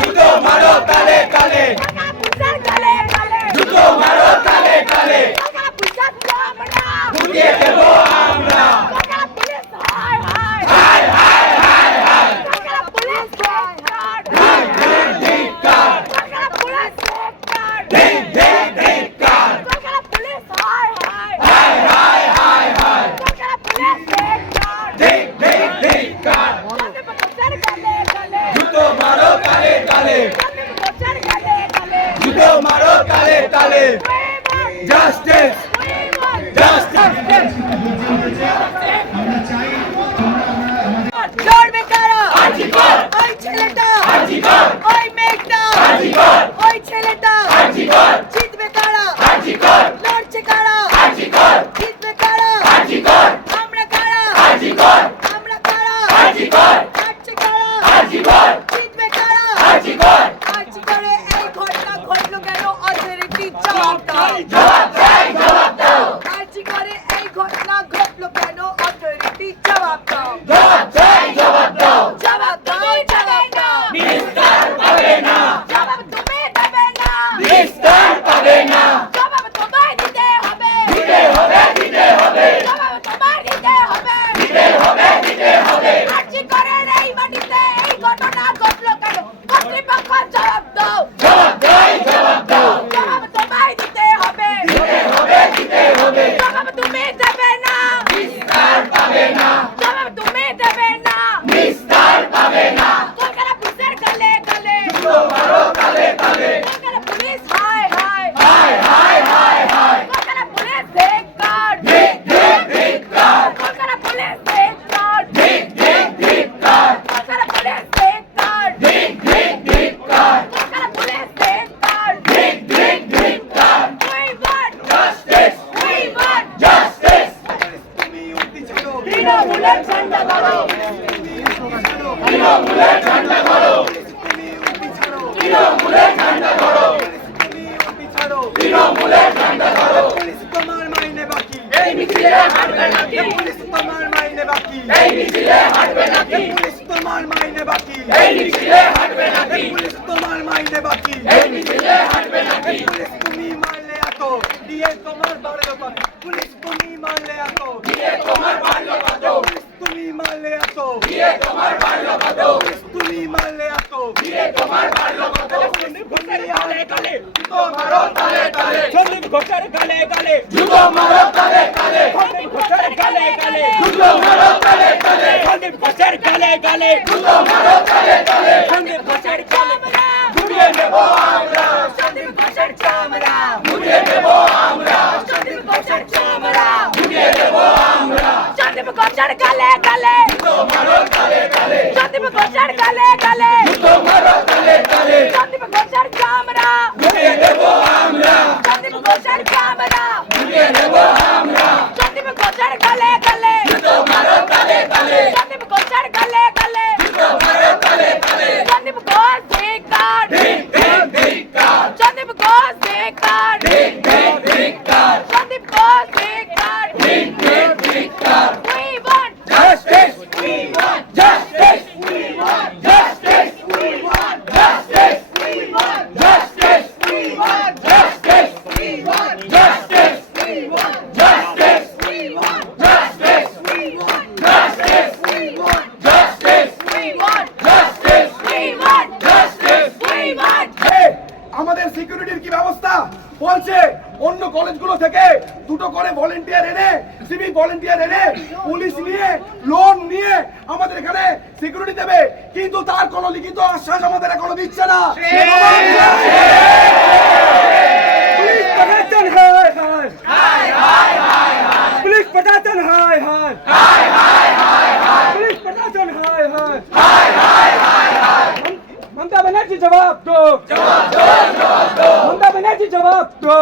জুতো মারো তালে তালে, জুতো মারো তালে তালে, গুটিয়ে দেব আমরা। হায় হায় হায় হায়, ধিক্কার, ধিক্কার, হায় হায় হায় হায়, ধিক্কার, জুতো মারো তালে তালে, জুতো মারো তালে তালে, জাস্টিস জাস্টিস। লড়বে কারা? আজিকর, ওই ছেলেটা, আজিকর, ওই মেয়েটা, আজিকর, ওই ছেলেটা, আজিকর, জিতবে কারা? আজিকর, লড়ছে কারা? আজিকর, জিতবে কারা? আজিকর, আমরা কারা? আজিকর, আমরা কারা? আজিকর, লড়ছে কারা? আজিকর, জিতবে কারা? আজিকর, আজ করে এই ঘটনা ঘটলো কেন? অথরিটি জবাব দাও। জবাব চাই, জবাব দাও, আজ করে এই ঘটনা ঘটলো কেন? অথরিটি জবাব দাও। জবাব চাই, জবাব দাও, জবাব দাও, জবাব দাও। নিস্তার পাবে না, জবাব তুমি দেবে না। নিস্তার পাবে না, জবাব তোমায় দিতে হবে। দিতে হবে, দিতে হবে, জবাব তোমার দিতে হবে। দিতে হবে, দিতে হবে, আজ করে এই মাটিতে এই ঘটনা ঘটলো কেন? কর্তৃপক্ষ জবাব দাও। জবাব চাই, জবাব দাও, জবাব তোমায় দিতে হবে। দিতে হবে, দিতে হবে, জবাব তুমি দেবে না। নিস্তার পাবে না, জবাব তুমি দেবে না। নিস্তার পাবে না, কলকাতা পুলিশের গালে গালে, জুতো মারো তালে তালে, কলকাতা পুলিশ হায় হায়, হায় হায় হায় হায়, কলকাতা পুলিশ ধিক্কার, ধিক্কার, কলকাতা পুলিশ ধিক্কার, ধিক্কার, কলকাতা পুলিশ ধিক্কার, ধিক্কার, কলকাতা পুলিশ ধিক্কার। ধিক্কার, We want justice, we want justice, তৃণমূলের ঝান্ডা ধরো, তৃণমূলের ঝান্ডা ধরো, তৃণমূলের ঝান্ডা ধরো, তৃণমূলের ঝান্ডা ধরো, তোমার মাইনে বাকি, এই মিছিলে হাঁটবে নাকি, পুলিশ তোমার মাইনে বাকি, এই মিছিলে হাঁটবে নাকি, পুলিশ তোমার মাইনে বাকি, এই মিছিলে হাঁটবে নাকি, পুলিশ তোমার মাইনে বাকি, এই মিছিলে হাঁটবে নাকি, পুলিশ তুমি মারলে এত দিয়ে তোমার বাড়লো কত, পুলিশ তুমি মারলে এত দিয়ে তোমার বাড়লো কত, পুলিশ তুমি মারলে এত দিয়ে তোমার বাড়লো কত, পুলিশ তুমি মারলে এত দিয়ে তোমার বাড়লো কত, গালে গালে জুতো মারো তালে তালে, সন্দীপ ঘোষের গালে গালে জুতো মারো তালে তালে, সন্দীপ ঘোষের গালে গালে জুতো মারো তালে তালে, সন্দীপ ঘোষের গালে গালে জুতো মারো তালে তালে, সন্দীপ ঘোষের চামড়া, ঘুরিয়ে নেব আমরা, সন্দীপ ঘোষের চামড়া, ঘুরিয়ে নেব আমরা, সন্দীপ ঘোষের চামড়া, ঘুরিয়ে নেব আমরা, সন্দীপ ঘোষের গালে গালে, জুতো মারো তালে তালে, সন্দীপ ঘোষের গালে গালে, জুতো মারো তালে তালে, সন্দীপ ঘোষের চামড়া, ঘুরিয়ে নেব আমরা, সন্দীপ ঘোষের চামড়া, ঘুরিয়ে নেব আমরা, সন্দীপ ঘোষের গালে গালে, জুতো মারো তালে তালে, সন্দীপ ঘোষের গালে গালে, জুতো মারো তালে তালে, সন্দীপ ঘোষ ধিক্কার, ধিক্কার, সন্দীপ ঘোষ ধিক্কার, ধিক্কার, সন্দীপ ঘোষ ধিক্কার। ধিক্কার, We want justice, we want justice, we want justice, we want justice, we want justice, we want justice, we want justice, we want justice, we want justice, we want justice, we want justice, we want justice, we want justice. we want আমাদের সিকিউরিটির কি ব্যবস্থা বলছে অন্য কলেজগুলো থেকে দুটো করে ভলেন্টিয়ার এনে সিভিক ভলেন্টিয়ার এনে পুলিশ নিয়ে লোন নিয়ে আমাদের এখানে সিকিউরিটি দেবে, কিন্তু তার কোনো লিখিত আশ্বাস আমাদের এখনো দিচ্ছে না। পুলিশ প্রশাসন হায় হায়, পুলিশ প্রশাসন হায় হায়, পুলিশ প্রশাসন হায় হায়, মমতা ব্যানার্জি জবাব দো, মমতা ব্যানার্জি জবাব দো,